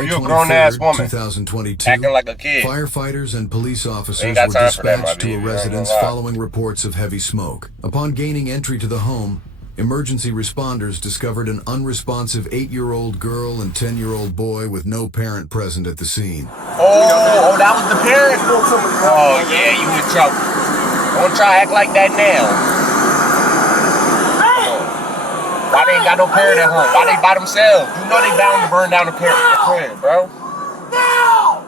May 23rd, 2022, acting like a kid. Firefighters and police officers were dispatched to a residence following reports of heavy smoke. Upon gaining entry to the home, emergency responders discovered an unresponsive 8-year-old girl and 10-year-old boy with no parent present at the scene. Oh, that was the parent? Oh, yeah, you in trouble. Don't try to act like that now. Why they ain't got no parent at home? Why they by themselves? You know they bound to burn down the crib, bro. No!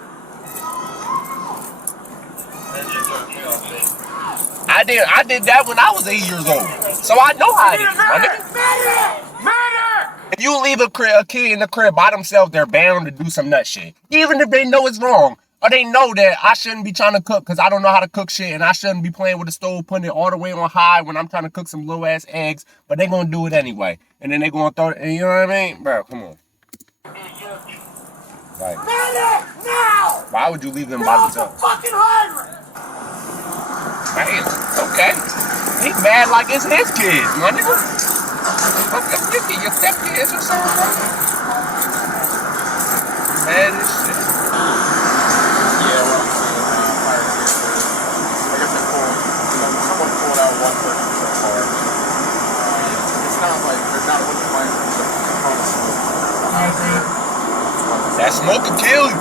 I did that when I was 8 years old. So I know how it is, my nigga. Murder! If you leave a kid in the crib by themselves, they're bound to do some nut shit. Even if they know it's wrong. Or they know that I shouldn't be trying to cook because I don't know how to cook shit, and I shouldn't be playing with the stove, putting it all the way on high when I'm trying to cook some little ass eggs, but they gonna do it anyway. And then they gonna throw it, you know what I mean? Bro, come on. Like, now! Why would you leave them by themselves? Fucking hydrant! Man, okay. He mad like it's his kids, my nigga. Fucking 50, your stepkids or something, bro. Mad as shit. That smoke can kill you.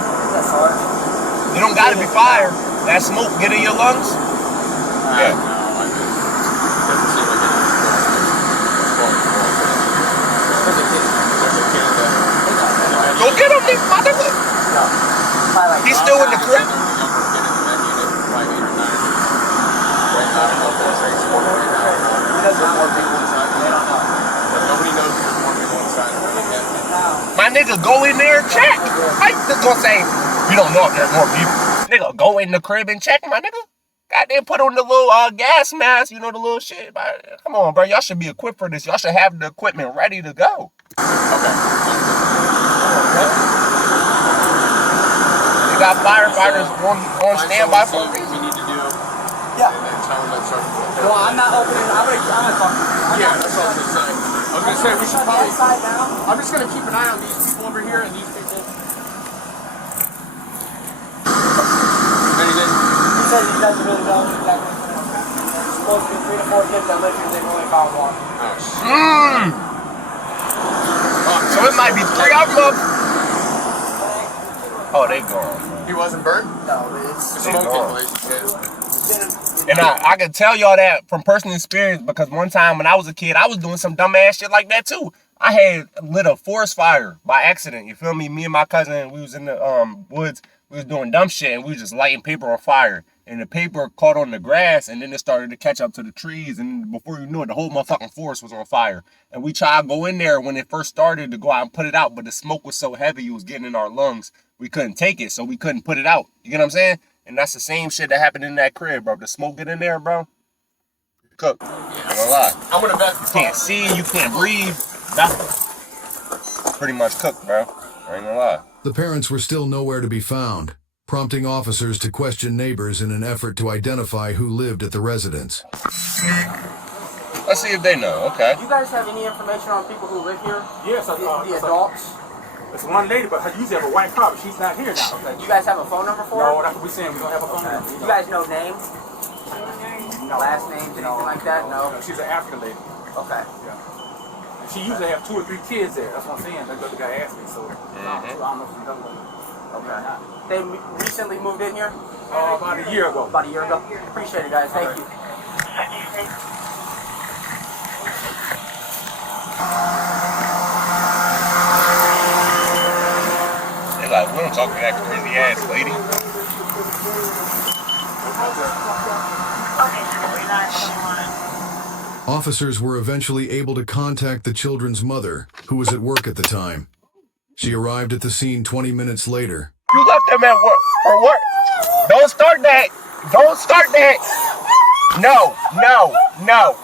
You don't gotta be fire. That smoke get in your lungs. Yeah. Go get him, my nigga. He's still in the crib. My nigga, go in there and check. I just gonna say, you don't know if there's more people. Nigga, go in the crib and check, my nigga. Goddamn, put on the little gas mask, you know, the little shit. Come on, bro. Y'all should be equipped for this. Y'all should have the equipment ready to go. Okay. You got firefighters on standby for a reason. We need to do. Yeah. Well, I'm not opening. I'm gonna talk to you. Yeah, that's what I was gonna say. I was gonna say we should probably. I'm just gonna keep an eye on these people over here and these people. Anything? He says he doesn't really know exactly. There's supposed to be 3 to 4 kids that live here. They've only found one. So it might be 3 of them. Oh, they gone. He wasn't burnt? No, it's smoking. And I can tell y'all that from personal experience because one time when I was a kid, I was doing some dumbass shit like that too. I had lit a forest fire by accident. You feel me? Me and my cousin, we was in the woods. We was doing dumb shit and we was just lighting paper on fire. And the paper caught on the grass and then it started to catch up to the trees. And before you knew it, the whole motherfucking forest was on fire. And we tried to go in there when it first started to go out and put it out. But the smoke was so heavy, it was getting in our lungs. We couldn't take it, so we couldn't put it out. You get what I'm saying? And that's the same shit that happened in that crib, bro. The smoke get in there, bro. Cook. I'm gonna lie. I'm gonna bet. You can't see, you can't breathe, nothing. Pretty much cooked, bro. I ain't gonna lie. The parents were still nowhere to be found, prompting officers to question neighbors in an effort to identify who lived at the residence. Let's see if they know, okay. Do you guys have any information on people who live here? Yes, the adults? It's one lady, but her usually have a white car, but she's not here now. Okay. You guys have a phone number for her? No, that's what we're saying. We don't have a phone number. You guys know names? No. Last names, anything like that? No. She's an African lady. Okay. Yeah. And she usually have 2 or 3 kids there. That's what I'm saying. That's what the guy asked me. So I don't know if she's done with it. Okay. They recently moved in here? About a year ago. About a year ago. Appreciate it, guys. Thank you. Like, we don't talk to that crazy ass lady. Officers were eventually able to contact the children's mother, who was at work at the time. She arrived at the scene 20 minutes later. You left them at work for work. Don't start that. Don't start that. No, no, no.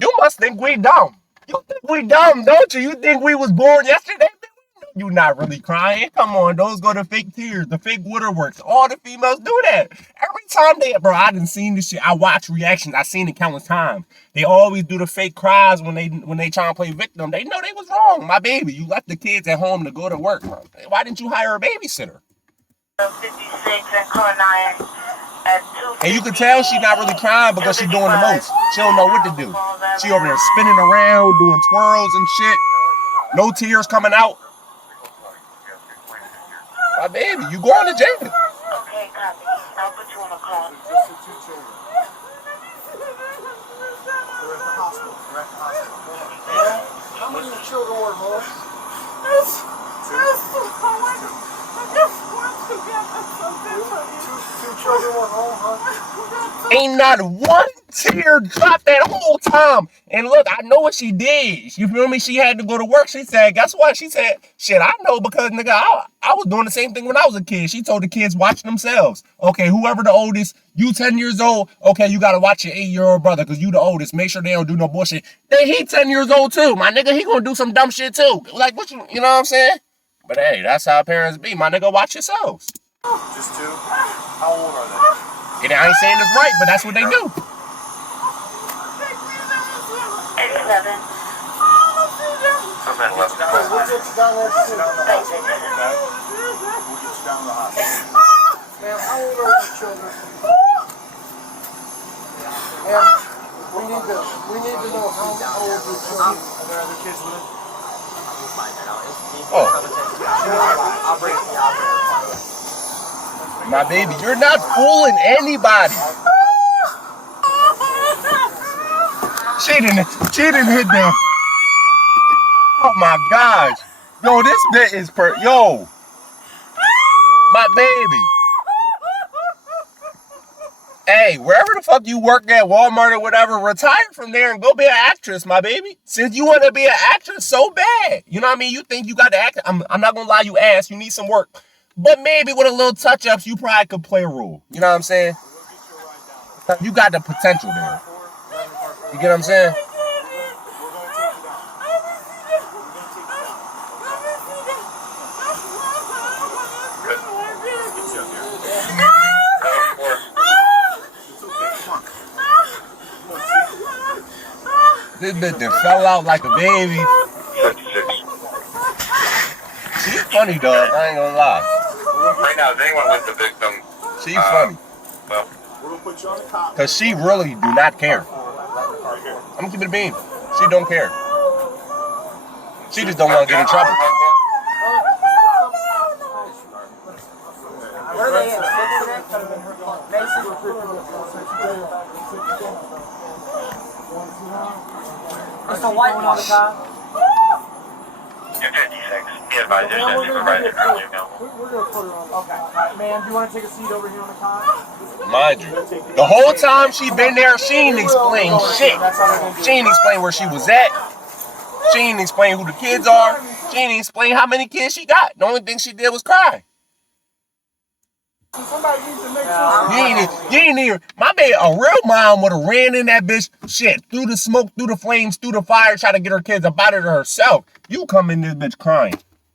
You must think we dumb. You think we dumb, don't you? You think we was born yesterday? We You not really crying. Come on, those go to fake tears, the fake waterworks. All the females do that. Every time bro, I done seen this shit. I watch reactions. I seen it countless times. They always do the fake cries when they try to play victim. They know they was wrong. My baby, you left the kids at home to go to work. Why didn't you hire a babysitter? 56 and car 9 at 2. And you can tell she not really crying because she doing the most. She don't know what to do. She over there spinning around, doing twirls and shit. No tears coming out. My baby, you going to jail. Okay, copy. I'll put you on a call. Just the 2 children. They're at the hospital. How many children were home? 2 children were home, huh? Ain't not one tear dropped that whole time. And look, I know what she did. You feel me? She had to go to work. She said, guess what? She said, shit, I know because, nigga, I was doing the same thing when I was a kid. She told the kids watch themselves. Okay, whoever the oldest, you 10 years old, okay, you got to watch your 8-year-old brother because you the oldest. Make sure they don't do no bullshit. Then he 10 years old too. My nigga, he gonna do some dumb shit too. Like, what you know what I'm saying? But hey, that's how parents be. My nigga, watch yourselves. Just 2? How old are they? And I ain't saying this right, but that's what they do. 87. We'll get you down there soon. Thank you. We'll get you down to the hospital. Ma'am, how old are your children? Ma'am, we need to know how old your children are. Are there other kids with them? Oh. I'll bring it. My baby, you're not fooling anybody. She didn't hit them. Oh my gosh. Yo, this bit is yo. My baby. Hey, wherever the fuck you work at, Walmart or whatever, retire from there and go be an actress, my baby. Since you want to be an actress so bad. You know what I mean? You think you got to act. I'm not going to lie, you ass. You need some work. But maybe with a little touch-ups, you probably could play a role. You know what I'm saying? You got the potential there. You get what I'm saying? This bitch done fell out like a baby. She's funny, dog. I ain't gonna lie. Right now, is anyone with the victim? She's funny. Well, We're going to put you on the cop. Cause she really do not care. I'm gonna keep it a beam. She don't care. She just don't want to get in trouble. Where are they at? There's some white one on the car. you're 56. Be advised, there's no supervisor currently available. We're going to put her on. Okay. Ma'am, do you want to take a seat over here on the car? Mind you, the whole time she been there, she ain't explain shit. She ain't explain where she was at. She ain't explain who the kids are. She ain't explain how many kids she got. The only thing she did was cry. Somebody needs to make sure. You ain't even, my baby, a real mom would have ran in that bitch, shit, through the smoke, through the flames, through the fire, try to get her kids up out of herself. You come in this bitch crying.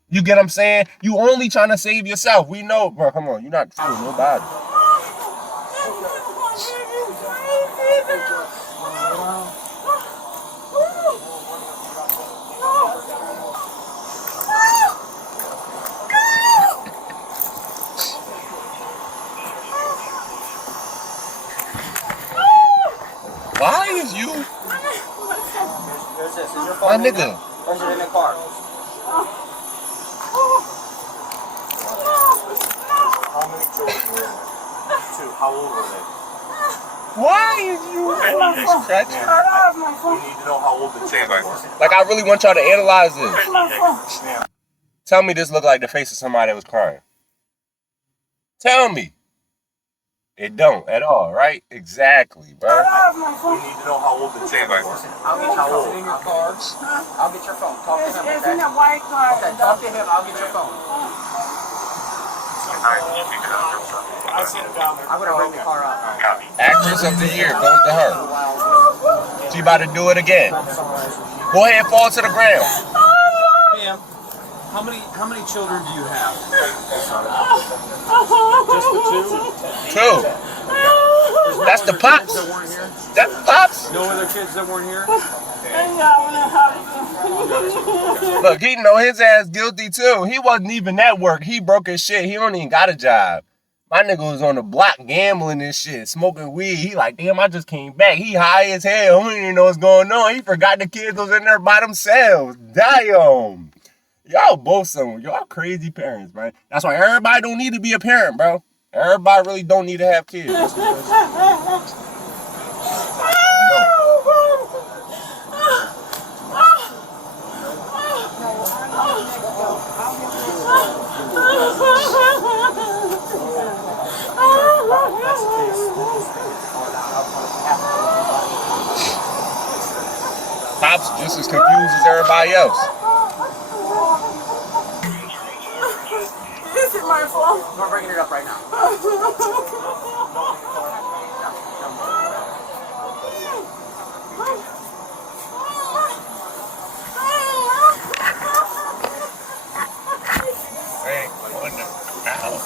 You get what I'm saying? You only trying to save yourself. We know, bro, come on, you're not fooling nobody. Why is you, Where's this? Is your my phone in there? nigga? Or is it in the car? How many children were in there? 2. How old were they? Why is you scratching? We need to know how old the children were. Like, I really want y'all to analyze this. Ma'am, Tell me this looked like the face of somebody that was crying. Tell me. It don't at all, right? Exactly, bro. we need to know how old the children were. I'll get your phone. In your car. I'll get your phone. Talk to him. Okay? It's in a white car. Okay, talk to him. I'll get your phone. I seen him down there. I'm gonna run the car out. Copy. Actress of the year goes to her. She about to do it again. Go ahead and fall to the ground. Ma'am, How many children do you have? Just the two? Two. That's the pops. That weren't here? That's the pops. No other kids that weren't here? Look, he know his ass guilty too. He wasn't even at work. He broke his shit. He don't even got a job. My nigga was on the block gambling and shit, smoking weed. He like, damn, I just came back. He high as hell. He didn't even know what's going on. He forgot the kids was in there by themselves. Damn. Y'all both some, y'all crazy parents, man. That's why everybody don't need to be a parent, bro. Everybody really don't need to have kids. Pops just as confused as everybody else. Is it my fault? I'm bringing it up right now. Hey, what the hell?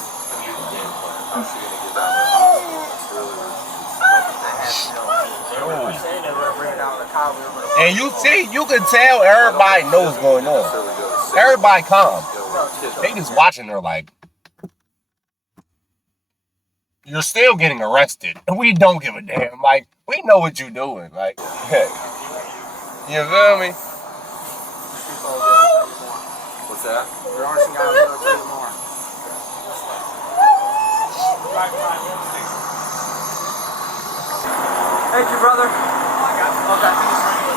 And you see, you can tell everybody knows what's going on. Everybody calm. They just watching her like, you're still getting arrested. We don't give a damn. Like, we know what you're doing. Like, hey. You feel me? What's that? You're arson guy will tell you more. Thank you, brother. Okay.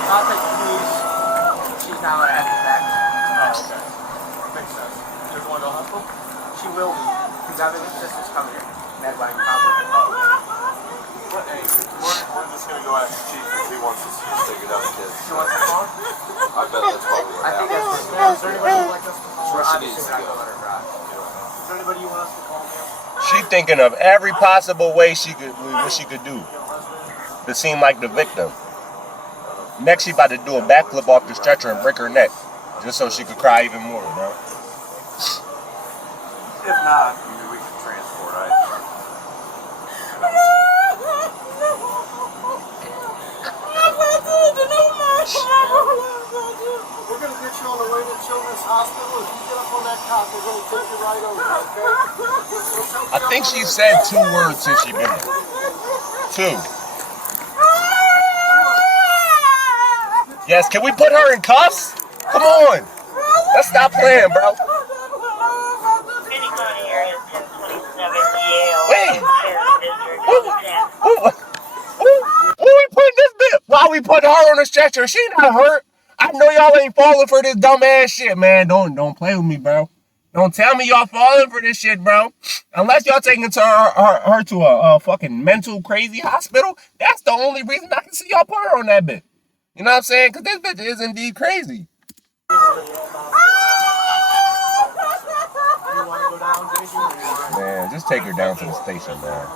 I'll take the keys. She's not gonna have you back. Oh, okay. Makes sense. Does one go to hospital? She will be. Because I have sisters coming here. Med bike probably. Hey, we're just gonna go ask the chief if he wants us to just take it out of the kids. She wants to call? I bet that's probably what I think happened. that's what. Is there anybody who would like us to call? We're She obviously needs not to go. gonna let her drive. Is there anybody you want us to call, man? She thinking of every possible way what she could do to seem like the victim. Next, she about to do a backflip off the stretcher and break her neck, just so she could cry even more, bro. If not, maybe we can transport, right? We're gonna get you on the way to Children's Hospital. If you get up on that cot, we're gonna take you right over, okay? I think she said 2 words since she been there. 2. Yes, can we put her in cuffs? Come on. Let's stop playing, bro. Wait. Who we putting this bit? Why we putting her on the stretcher? She not hurt. I know y'all ain't falling for this dumb ass shit, man. Don't play with me, bro. Don't tell me y'all falling for this shit, bro. Unless y'all taking her to a fucking mental crazy hospital. That's the only reason I can see y'all put her on that bit. You know what I'm saying? Because this bitch is indeed crazy. Man, just take her down to the station, man.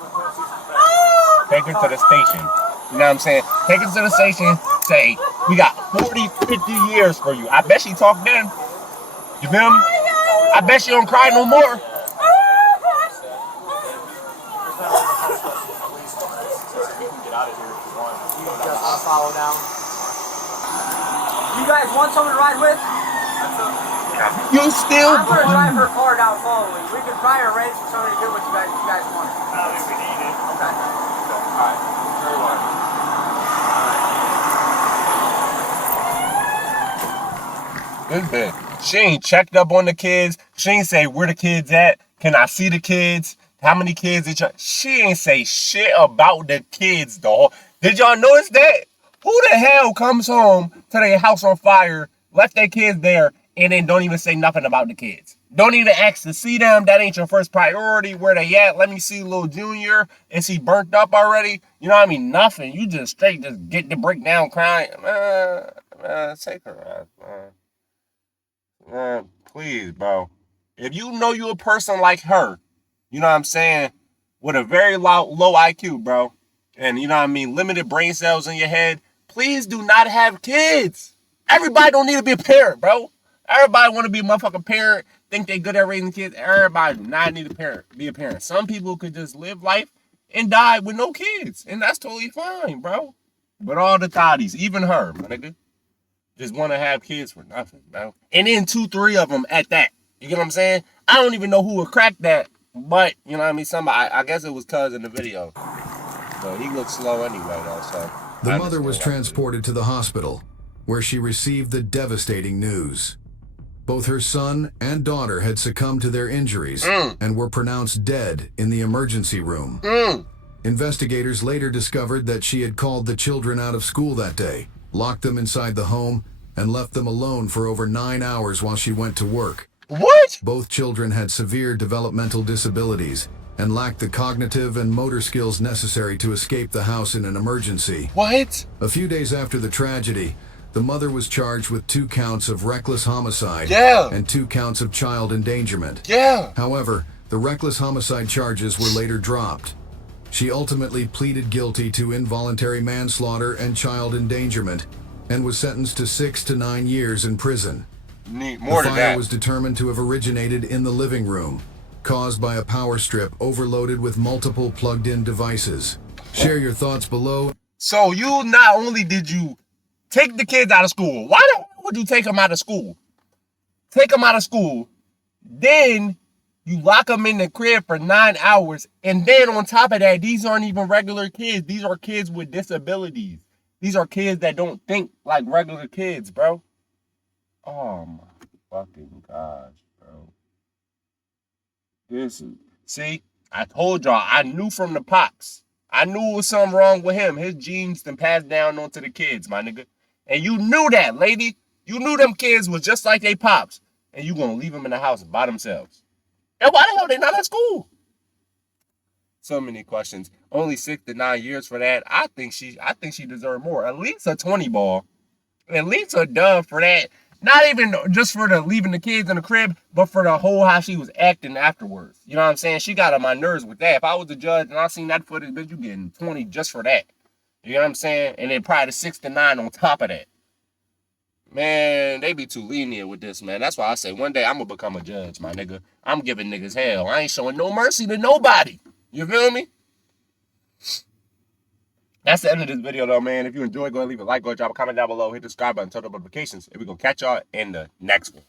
Take her to the station. You know what I'm saying? Take her to the station. Say, we got 40, 50 years for you. I bet she talk then. You feel me? I bet she don't cry no more. I'll follow down. You guys want someone to ride with? You still? I'm gonna drive her car down following. We can probably arrange for somebody to do what you guys want. I don't think we need it. Okay. Alright. Very well. This bitch. She ain't checked up on the kids. She ain't say where the kids at. Can I see the kids? How many kids did y'all? She ain't say shit about the kids, dog. Did y'all notice that? Who the hell comes home to their house on fire, left their kids there, and then don't even say nothing about the kids? Don't even ask to see them. That ain't your first priority. Where they at? Let me see little Junior. Is he burnt up already? You know what I mean? Nothing. You just straight just get the breakdown crying. Man, take her out, man. Man, please, bro. If you know you a person like her, you know what I'm saying, with a very low IQ, bro, and you know what I mean, limited brain cells in your head, please do not have kids. Everybody don't need to be a parent, bro. Everybody want to be a motherfucking parent, think they good at raising kids. Everybody do not need be a parent. Some people could just live life and die with no kids. And that's totally fine, bro. But all the thotties, even her, my nigga, just want to have kids for nothing, bro. And then 2, 3 of them at that. You get what I'm saying? I don't even know who would crack that, but, you know what I mean? Somebody, I guess it was cuz in the video. But he looked slow anyway, though, so. The mother was transported to the hospital, where she received the devastating news. Both her son and daughter had succumbed to their injuries and were pronounced dead in the emergency room. Investigators later discovered that she had called the children out of school that day, locked them inside the home, and left them alone for over 9 hours while she went to work. What? Both children had severe developmental disabilities and lacked the cognitive and motor skills necessary to escape the house in an emergency. What? A few days after the tragedy, the mother was charged with 2 counts of reckless homicide and 2 counts of child endangerment. However, the reckless homicide charges were later dropped. She ultimately pleaded guilty to involuntary manslaughter and child endangerment and was sentenced to 6 to 9 years in prison. Need more the than fire that. was determined to have originated in the living room, caused by a power strip overloaded with multiple plugged-in devices. Share your thoughts below. So you not only did you take the kids out of school, why the hell would you take them out of school? Take them out of school, then you lock them in the crib for 9 hours, and then on top of that, these aren't even regular kids. These are kids with disabilities. These are kids that don't think like regular kids, bro. Oh my fucking gosh, bro. See, I told y'all, I knew from the pops. I knew it was something wrong with him. His genes then passed down onto the kids, my nigga. And you knew that, lady. You knew them kids was just like they pops. And you gonna leave them in the house by themselves. And why the hell they not at school? So many questions. Only 6 to 9 years for that. I think she deserved more. At least a 20 ball. At least a dub for that. Not even just for the leaving the kids in the crib, but for the whole how she was acting afterwards. You know what I'm saying? She got on my nerves with that. If I was the judge and I seen that footage, bitch, you getting 20 just for that. You know what I'm saying? And then probably the 6 to 9 on top of that. Man, they be too lenient with this, man. That's why I say one day I'm going to become a judge, my nigga. I'm giving niggas hell. I ain't showing no mercy to nobody. You feel me? That's the end of this video, though, man. If you enjoyed, go ahead and leave a like, go ahead, drop a comment down below, hit the subscribe button, turn on notifications, and we're going to catch y'all in the next one.